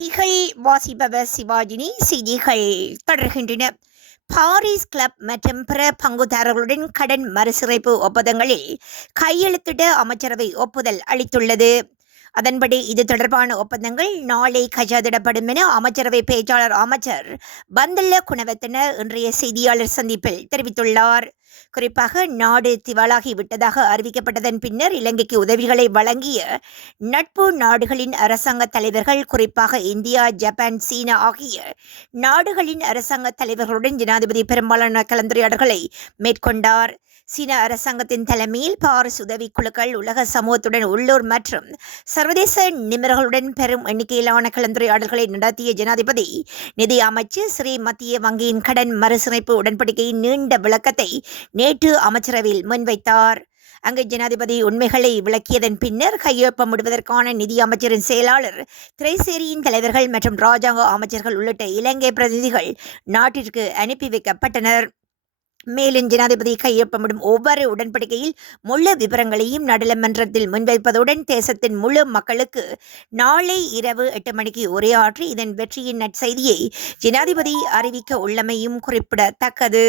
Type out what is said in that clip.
செய்திகள் வாசிப்பவர் சிவாஜினி. செய்திகள் தொடர்கின்றன. பாரிஸ் கிளப் மற்றும் பிற பங்குதாரர்களுடன் கடன் மறுசீரமைப்பு ஒப்பந்தங்களில் கையெழுத்திட அமைச்சரவை ஒப்புதல் அளித்துள்ளது. அதன்படி இது தொடர்பான ஒப்பந்தங்கள் நாளை கைச்சாத்திடப்படும் என அமைச்சரவை பேச்சாளர் அமைச்சர் பந்தல்ல குணவர்த்தன இன்றைய செய்தியாளர் சந்திப்பில் தெரிவித்துள்ளார். குறிப்பாக நாடு திவாலாகி விட்டதாக அறிவிக்கப்பட்டதன் பின்னர் இலங்கைக்கு உதவிகளை வழங்கிய நட்பு நாடுகளின் அரசாங்க தலைவர்கள், குறிப்பாக இந்தியா, ஜப்பான், சீனா ஆகிய நாடுகளின் அரசாங்க தலைவர்களுடன் ஜனாதிபதி பெரும்பாலான கலந்துரையாடல்களை மேற்கொண்டார். சீன அரசாங்கத்தின் தலைமையில் பாரிஸ் உதவிக்குழுக்கள் உலக சமூகத்துடன் உள்ளூர் மற்றும் சர்வதேச நிபுணர்களுடன் பெரும் எண்ணிக்கையிலான கலந்துரையாடல்களை நடத்திய ஜனாதிபதி நிதி அமைச்சர் ஸ்ரீ மத்திய வங்கியின் கடன் மறுசீரமைப்பு உடன்படிக்கையின் நீண்ட விளக்கத்தை நேற்று அமைச்சரவையில் முன்வைத்தார். அங்கு ஜனாதிபதி உண்மைகளை விளக்கியதன் பின்னர் கையொப்பமிடுவதற்கான நிதி அமைச்சரின் செயலாளர், திரைசேரியின் தலைவர்கள் மற்றும் ராஜாங்க அமைச்சர்கள் உள்ளிட்ட இலங்கை பிரதிநிதிகள் நாட்டிற்கு அனுப்பி வைக்கப்பட்டனர். மேலும் ஜனாதிபதி கையொப்பமிடும் ஒவ்வொரு உடன்படிக்கையில் முழு விவரங்களையும் நாடாளுமன்றத்தில் முன்வைப்பதுடன் தேசத்தின் முழு மக்களுக்கு நாளை இரவு 8 மணிக்கு உரையாற்றி இதன் வெற்றியின் நற்செய்தியை ஜனாதிபதி அறிவிக்க உள்ளமையும் குறிப்பிடத்தக்கது.